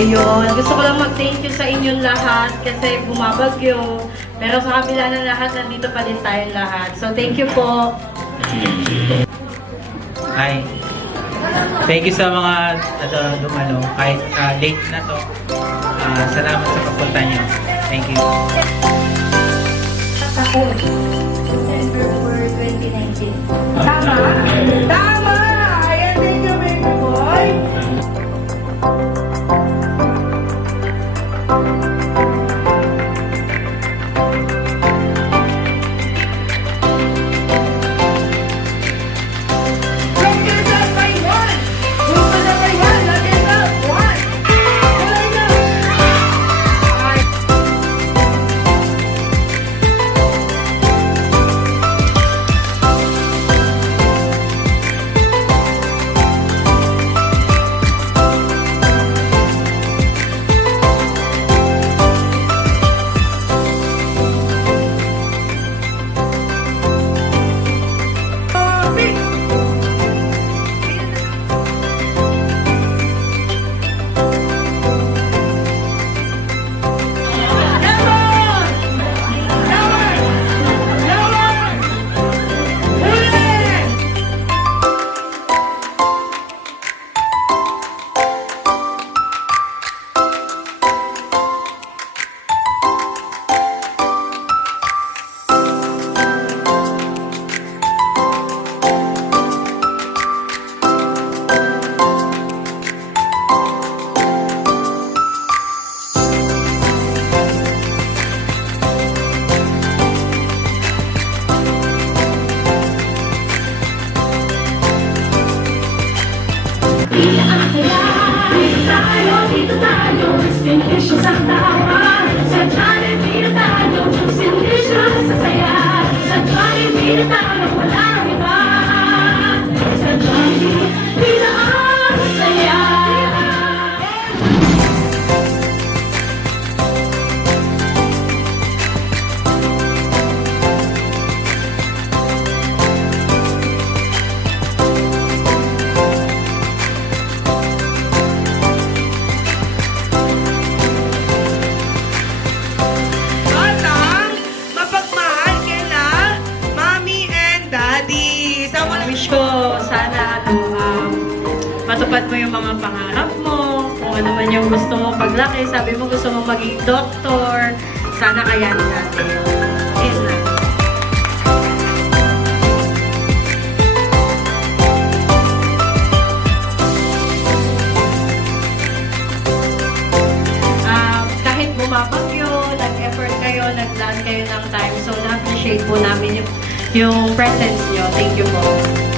Ayun, gusto ko lang mag-thank you sa inyong lahat kasi bumabagyo. Pero sa kabila ng lahat, nandito pa din tayong lahat. So, thank you po. Hi. Thank you sa mga dumalo. Kahit late na to. Salamat sa pagpunta nyo. Thank you. December 2019. Tama? Tama! Ayan, thank you, baby boy. Wish ko sana matupad mo yung mga pangarap mo, kung ano man yung gusto mo paglaki. Sabi mo gusto mo maging doktor, sana kayanin natin. Ayun lang. Kahit bumabagyo, nag-effort kayo, nag-plan kayo ng time, so na-appreciate po namin yung presence nyo. Thank you po.